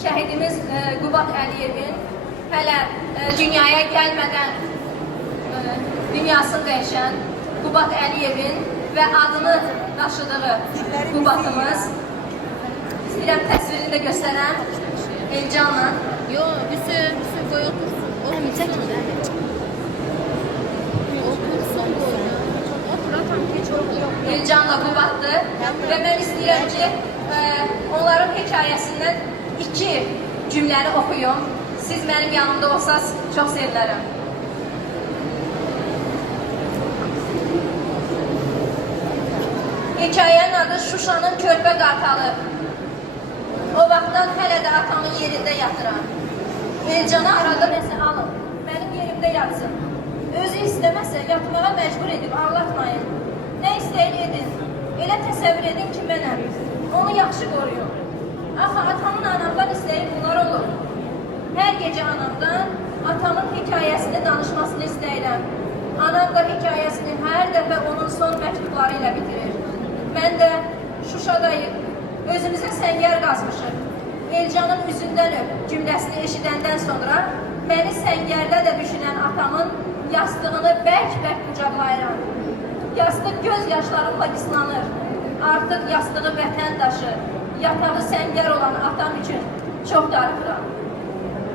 şəhidimiz Qubat Əliyevin hələ dünyaya gəlmədən dünyasını dəyişən Qubat Əliyevin və adını daşıdığı Qubatımız. İstəyirəm təsvirini də göstərəm. Elcanla. Yox, bir sürü qoy otursun. O hem çəkmir. Otursun qoyuna. Oturatan heç yox. Elcanla Qubatdır. Və mən istəyirəm ki, onların hekayəsindən 2 cümləni oxuyum. Siz mənim yanımda olsanız çox sevinərəm. Hekayənin adı Şuşanın Körpə Qartalı. O vaxtdan hələ də atamın yerində yatıram. Elcanı arada nəsə alın, mənim yerimdə yatsın. Özü istəməsə yatmağa məcbur edib ağlatmayın. Nə istəyir edin, elə təsəvvür edin ki mənəm. Onu yaxşı qoruyun. Axı atamın anamdan istəyi bunlar olur. Hər gecə anamdan atamın hekayəsini danışmasını istəyirəm. Anam da hekayəsini hər dəfə onun son məktubları ilə bitirir. Mən də Şuşadayım. Özümüzə səngər qazmışıq. Elcanın üzündən öp cümləsini eşidəndən sonra məni səngərdə də düşünən atamın yastığını bərk-bərk qucaqlayıram. Yastıq göz yaşlarımla ıslanır. Artıq yastığı vətən daşı, yatağı səngər olan atam üçün çox darıxıram.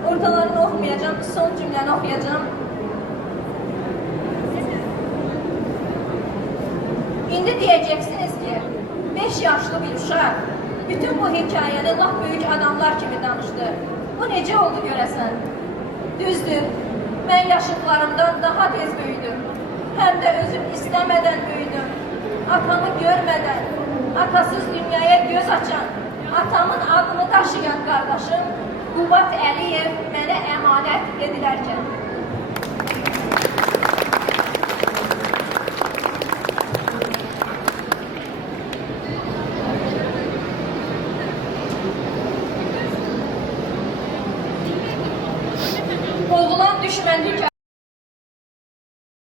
Ortalarını oxumayacağım, son cümləni oxuyacağım. İndi deyəcəksiniz ki, 5 yaşlı bir uşaq bütün bu hekayəni laf böyük adamlar kimi danışdı. Bu necə oldu görəsən? Düzdür, mən yaşıtlarımdan daha tez böyüdüm. Həm də özüm istəmədən böyüdüm. Atamı görmədən, atasız dünyaya göz açan, atamın adını daşıyan qardaşım Qubat Əliyev mənə əmanət edilərkən. Boğulan düşmən hekayəsi.